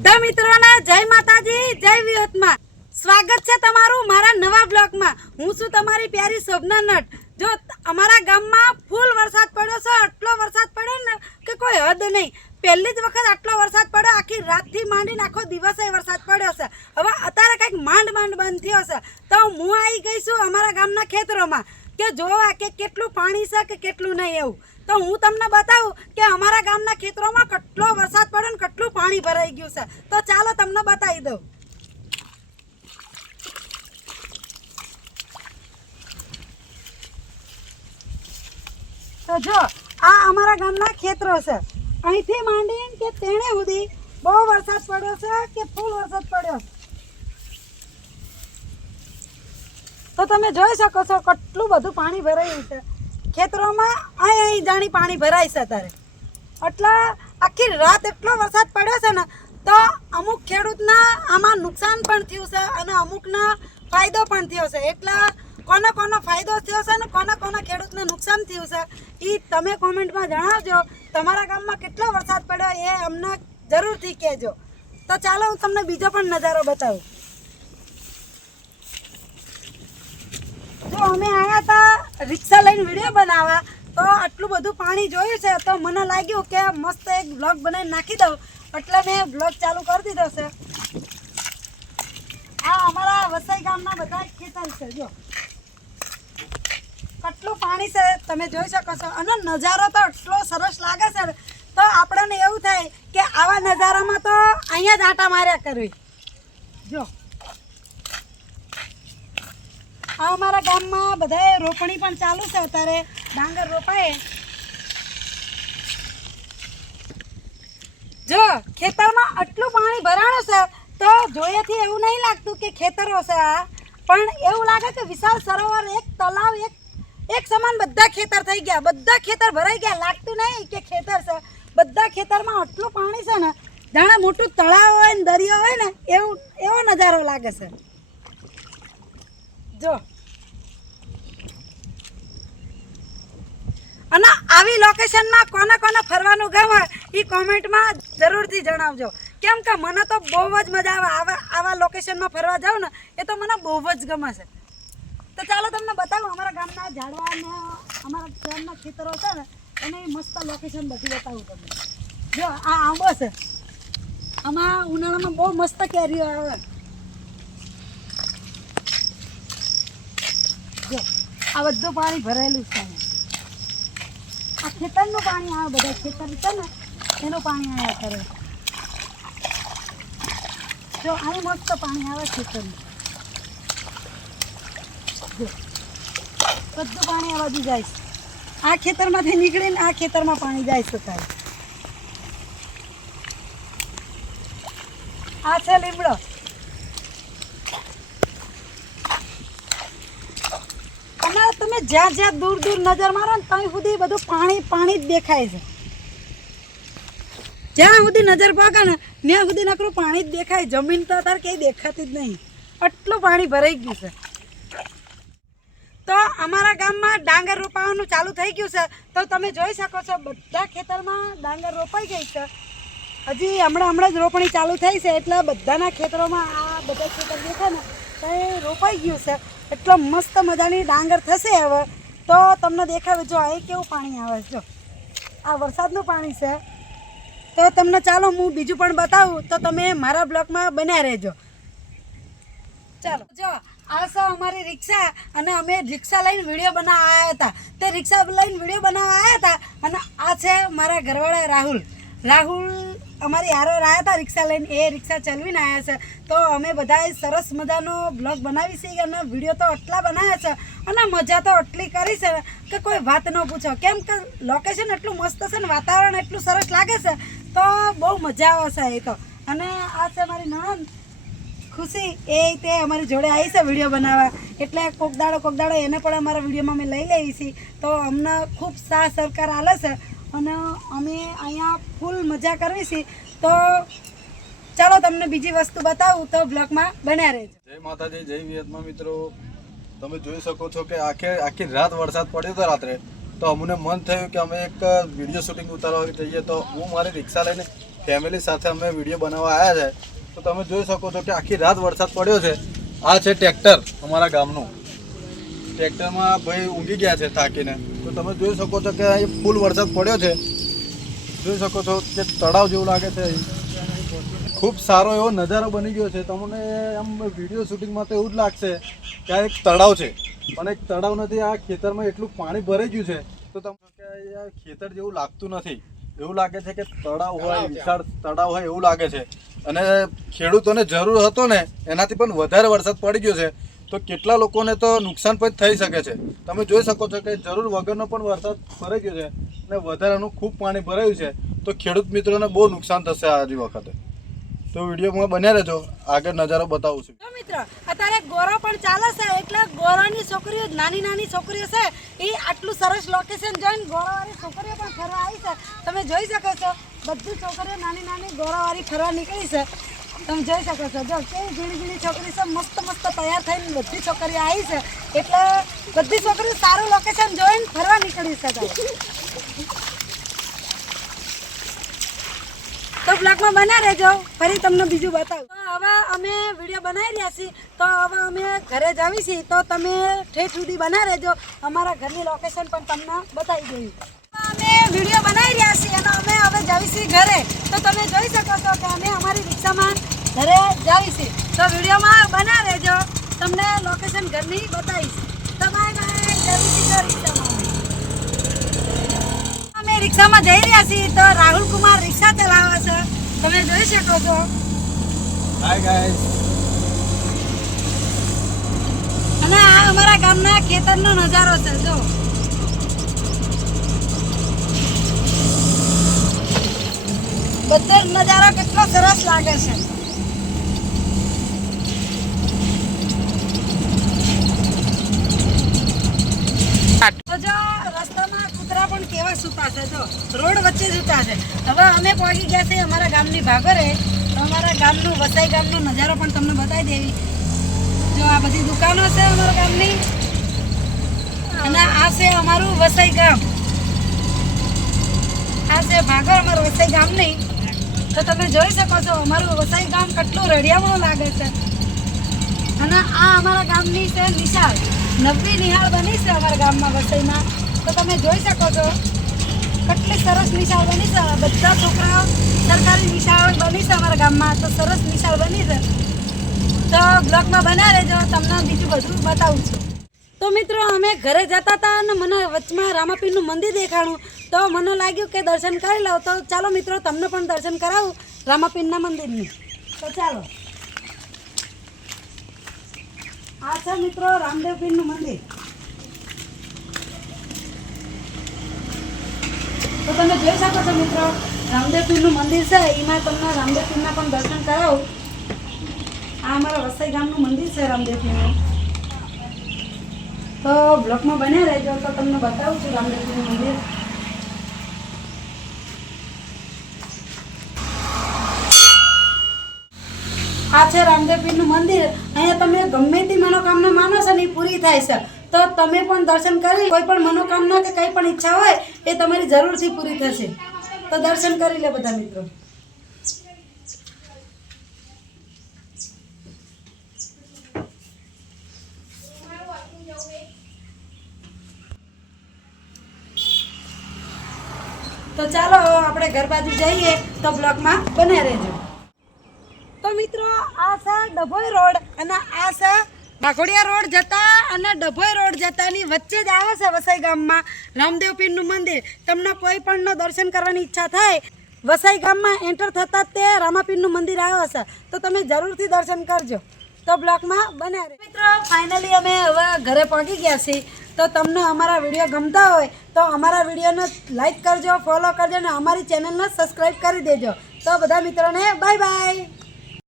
બધા મિત્રોને જય માતાજી, જય વિહતમાં સ્વાગત છે તમારું મારા નવા બ્લોગમાં। હું છું તમારી પ્યારી શોભના નટ। જો અમારા ગામમાં ફૂલ વરસાદ પડ્યો છે, આટલો વરસાદ પડ્યો ને કે કોઈ હદ નહીં। પહેલી જ વખત આટલો વરસાદ પડ્યો, આખી રાતથી માંડીને આખો દિવસે વરસાદ પડ્યો છે। હવે અત્યારે કંઈક માંડ બંધ થયો છે, તો હું આવી ગઈ છું અમારા ગામના ખેતરોમાં કે જોવા કે કેટલું પાણી છે કે કેટલું નહીં એવું। તો હું તમને બતાવું કે અમારા ગામના ખેતરોમાં કેટલો વરસાદ પડ્યો ને કેટલું પાણી ભરાઈ ગયું છે। તો ચાલો તમને બતાવી દઉં। તો જો આ અમારા ગામના ખેતરો છે, અહીંથી માંડીને કે તેણે સુધી બહુ વરસાદ પડ્યો છે કે ફૂલ વરસાદ પડ્યો છે। તો તમે જોઈ શકો છો કેટલું બધું પાણી ભરાયું છે ખેતરોમાં। અહીં જાણી પાણી ભરાય છે અત્યારે, એટલે આખી રાત એટલો વરસાદ પડ્યો છે ને, તો અમુક ખેડૂતના આમાં નુકસાન પણ થયું છે અને અમુકના ફાયદો પણ થયો છે। એટલે કોનો ફાયદો થયો છે ને કોના ખેડૂતને નુકસાન થયું છે એ તમે કોમેન્ટમાં જણાવજો। તમારા ગામમાં કેટલો વરસાદ પડ્યો એ અમને જરૂરથી કહેજો। તો ચાલો હું તમને બીજો પણ નજારો બતાવું। જો અમે આવ્યા હતા રિક્ષા લઈને વિડીયો બનાવવા, તો આટલું બધું પાણી જોયું છે તો મને લાગ્યું કે મસ્ત એક બ્લોગ બનાવીને નાખી દઉં, એટલે મેં બ્લોગ ચાલુ કરી દીધો છે। આ અમારા વસાઈ ગામના બધા ખેતર છે, જો કેટલું પાણી છે તમે જોઈ શકો છો। અને નજારો તો એટલો સરસ લાગે છે, તો આપણને એવું થાય કે આવા નજારામાં તો અહીંયા જ આટા માર્યા કરવી। જો આ અમારા ગામમાં બધાએ રોપણી પણ ચાલુ છે, અત્યારે ડાંગર રોપાય। જો ખેતરમાં આટલું પાણી ભરાણું છે તો જોયેથી એવું નહીં લાગતું કે ખેતરો છે આ, પણ એવું લાગે કે વિશાળ સરોવર, એક તલાવ, એક સમાન બધા ખેતર થઈ ગયા, બધા ખેતર ભરાઈ ગયા। લાગતું નહીં કે ખેતર છે, બધા ખેતરમાં આટલું પાણી છે ને જાણે મોટું તળાવ હોય ને દરિયો હોય ને એવો નજારો લાગે છે। જો અને આવી લોકેશનમાં કોને ફરવાનું ગમે એ કોમેન્ટમાં જરૂરથી જણાવજો, કેમ કે મને તો બહુ જ મજા આવે આવા લોકેશનમાં ફરવા જાઉં ને, એ તો મને બહુ જ ગમે છે। તો ચાલો તમને બતાવું અમારા ગામના ઝાડવા ને અમારા શહેરના ખેતરો છે ને એને મસ્ત લોકેશન બધું બતાવું તમને। જો આ આંબો છે, આમાં ઉનાળામાં બહુ મસ્ત કેરીઓ આવે। જો આ બધું પાણી ભરેલું છે, આ ખેતરનું પાણી આવે, બધા ખેતર છે ને એનું પાણી આવ્યા કરે। જો અહીં મસ્ત પાણી આવે ખેતરનું, જો બધું પાણી આ બાજુ જાય છે, આ ખેતરમાંથી નીકળીને આ ખેતરમાં પાણી જાય છે તારે। આ છે લીમડો, અને તમે જ્યાં દૂર નજર મારો ને ત્યાં સુધી બધું પાણી જ દેખાય છે। જ્યાં સુધી નજર પાકે ને ત્યાં સુધી નકરું પાણી જ દેખાય, જમીન તો અત્યારે કંઈ દેખાતી જ નહીં, આટલું પાણી ભરાઈ ગયું છે। તો અમારા ગામમાં ડાંગર રોપાવાનું ચાલુ થઈ ગયું છે, તો તમે જોઈ શકો છો બધા ખેતરમાં ડાંગર રોપાઈ ગઈ છે। હજી હમણાં જ રોપણી ચાલુ થઈ છે, એટલે બધાના ખેતરોમાં આ બધા ખેતર દેખાય ને તો એ રોપાઈ ગયું છે। એટલો મસ્ત મજાની ડાંગર થશે હવે તો તમને દેખાવે। જો અહીં કેવું પાણી આવે છે, જો આ વરસાદનું પાણી છે। તો તમને ચાલો હું બીજું પણ બતાવું, તો તમે મારા બ્લોગમાં બન્યા રહેજો। ચાલો જો આ છે અમારી રિક્ષા, અને અમે રિક્ષા લઈને વિડીયો બનાવવા આવ્યા હતા। તે રિક્ષા લઈને વિડીયો બનાવવા આવ્યા હતા, અને આ છે મારા ઘરવાળા રાહુલ અમારી હારે આવ્યા હતા રિક્ષા લઈને, એ રિક્ષા ચલાવીને આવ્યા છે। તો અમે બધાએ સરસ મજાનો બ્લોગ બનાવી છે અને વિડીયો તો એટલા બનાવ્યા છે અને મજા તો એટલી કરી છે કે કોઈ વાત ન પૂછો, કેમ કે લોકેશન એટલું મસ્ત છે ને વાતાવરણ એટલું સરસ લાગે છે, તો બહુ મજા આવે છે એ તો। અને આ છે મારી નણંદ ખુશી, તે અમારી જોડે આવી છે વિડીયો બનાવવા, એટલે કોક દાડો એને પણ અમારા વિડીયોમાં અમે લઈ લેવી છીએ। તો અમને ખૂબ સાથ સહકાર આલે છે અને અમે અહીંયા ફૂલ મજા કરવી છીએ। તો ચાલો તમને બીજી વસ્તુ બતાવું, તો બ્લોગમાં બન્યા રહેજો। જય માતાજી, જય વિહતમાં મિત્રો। તમે જોઈ શકો છો કે આખી રાત વરસાદ પડ્યો હતો રાત્રે, તો અમને મન થયું કે અમે એક વિડીયો શૂટિંગ ઉતારવા જઈએ। તો હું મારી રિક્ષા લઈને ફેમિલી સાથે અમે વિડીયો બનાવવા આવ્યા છે. તો તમે જોઈ શકો છો કે આખી રાત વરસાદ પડ્યો છે. આ છે ટ્રેક્ટર અમારા ગામનું. ટ્રેક્ટરમાં ભાઈ ઊંઘી ગયા છે થાકીને. તો તમે જોઈ શકો છો કે અહીં ફૂલ વરસાદ પડ્યો છે. જોઈ શકો છો કે તળાવ જેવું લાગે છે. ખૂબ સારો એવો નજારો બની ગયો છે. તમને આમ વિડીયો શૂટિંગમાં તો એવું જ લાગશે કે આ એક તળાવ છે, પણ એક તળાવ નથી. આ ખેતરમાં એટલું પાણી ભરાઈ ગયું છે તો તમને કે આ ખેતર જેવું લાગતું નથી. એવું લાગે છે કે તળાવ હોય, વિશાળ તળાવ હોય એવું લાગે છે. અને ખેડૂતોને જરૂર હતો ને એનાથી પણ વધારે વરસાદ પડી ગયો છે. તો કેટલા લોકોને તો નુકસાન પણ થઈ શકે છે. તમે જોઈ શકો છો કે જરૂર વગરનો પણ વરસાદ ભરાઈ ગયો છે અને વધારાનું ખૂબ પાણી ભરાયું છે. તો ખેડૂત મિત્રોને બહુ નુકસાન થશે આજે વખતે. તો વિડીયોમાં બન્યા રહેજો, આગળ નજારો બતાવું છું. તો મિત્રો અત્યારે ગોરો પણ ચાલે છે, એટલે ગોરાની છોકરીઓ, નાની નાની છોકરીઓ છે એ આટલું સરસ લોકેશન જોઈને ગોરાવાળી છોકરીઓ પણ ફરવા આવી છે. તમે જોઈ શકો છો બધી છોકરીઓ નાની નાની ગોરાવાળી ફરવા નીકળી છે. તમે જોઈ શકો છો જો કેવી ઝીણી ઝીણી છોકરી છે, મસ્ત મસ્ત તૈયાર થઈને બધી છોકરીઓ આવી છે. એટલે બધી છોકરીઓ સારું લોકેશન જોઈને ફરવા નીકળી છે. તો બ્લોગમાં બના રહેજો, ફરી તમને બીજું બતાવું. તો હવે અમે વિડીયો બનાવી રહ્યા છીએ, તો હવે અમે ઘરે જાવી છીએ. તો તમે ઠેઠ સુધી બના રહેજો, અમારા ઘરની લોકેશન પણ તમને બતાવી દઈએ. અમે વિડીયો બનાવી રહ્યા છીએ અને અમે હવે જાવી છીએ ઘરે. તો તમે જોઈ શકો છો કે અમે અમારી રિક્ષામાં ઘરે જાવી છીએ. તો વિડીયોમાં બના રહેજો, તમને લોકેશન ઘરની બતાવીશ. તો બાય બાય, જાવી છીએ રિક્ષામાં. અમે રિક્ષામાં જઈ રહ્યા છીએ. તો રાહુલ કુમાર રિક્ષા ચલાવે છે, તમે જોઈ શકો છો. Hi guys. અને આ અમારા ગામના ખેતરનો નજારો છે. જો બધો નજારો કેટલો સરસ લાગે છે. તો જો રસ્તામાં કૂતરા પણ કેવા સૂતા છે, જો રોડ વચ્ચે સૂતા છે. હવે અમે પહોંચી ગયા છે અમારા ગામની ભાગરે. તો અમારા ગામનું, વસાઈ ગામનો નજારો પણ તમને બતાવી દેવી. જો આ બધી દુકાનો છે અમારા ગામની, અને આ છે અમારું વસાઈ ગામ. આ છે ભાગર અમારું વસાઈ ગામની. તો તમે જોઈ શકો છો અમારું વસાઈ ગામ કેટલું રળિયામણું લાગે છે. અને આ અમારા ગામની છે નિશાળ, નવી નિહાળ બની છે અમારા ગામમાં વસઈમાં. તો તમે જોઈ શકો છો કેટલી સરસ નિશાળ બની છે. બધા છોકરાઓ સરકારી નિશાળ બની છે અમારા ગામમાં. તો સરસ નિશાળ બની છે. તો બ્લોગમાં બના રહેજો, તમને બીજું બધું બતાવું છું. તો મિત્રો અમે ઘરે જતા હતા અને મને વચમાં રામાપીરનું મંદિર દેખાણું. તો મને લાગ્યું કે દર્શન કરી લઉં. તો ચાલો મિત્રો તમને પણ દર્શન કરાવું રામાપીરના મંદિરની. તો ચાલો. આ છે મિત્રો રામદેવ પીરનું મંદિર. તો તમે જોઈ શકો છો મિત્રો રામદેવ પીરનું મંદિર છે. એમાં તમને રામદેવ પીરના પણ દર્શન કરાવું. આ અમારા વસાઈ ગામનું મંદિર છે રામદેવ પીરનું. તો બ્લોકમાં બન્યા રહેજો, તો તમને બતાવું છું રામદેવ પીરનું મંદિર. આ છે રામદેવ પીરનું મંદિર. અહીંયા તમે ગમે તે મનોકામના માનો છો ને એ પૂરી થાય છે. તો તમે પણ દર્શન કરી, કોઈ પણ મનોકામના કે કંઈ પણ ઈચ્છા હોય એ તમારી જરૂરથી પૂરી થશે. તો દર્શન કરી લે બધા મિત્રો. તો ચાલો આપણે ઘર બાજુ જઈએ. તો બ્લોગમાં બન્યા રહેજો. તો મિત્રો આ છે ડભોઈ રોડ અને આ છે બાઘોડિયા રોડ જતા અને ડભોઈ રોડ જતાની વચ્ચે જ આવે છે વસાઈ ગામમાં રામદેવ પીરનું મંદિર. તમને કોઈ પણનો દર્શન કરવાની ઈચ્છા થાય, વસાઈ ગામમાં એન્ટર થતાં તે રામાપીરનું મંદિર આવે છે. તો તમે જરૂરથી દર્શન કરજો. તો બ્લોગમાં બન્યા રહે. મિત્રો ફાઇનલી અમે હવે ઘરે પહોંચી ગયા છીએ. તો તમને અમારા વિડીયો ગમતા હોય તો અમારા વિડીયોને લાઈક કરજો, ફોલો કરજો અને અમારી ચેનલને સબસ્ક્રાઈબ કરી દેજો. તો બધા મિત્રોને બાય બાય.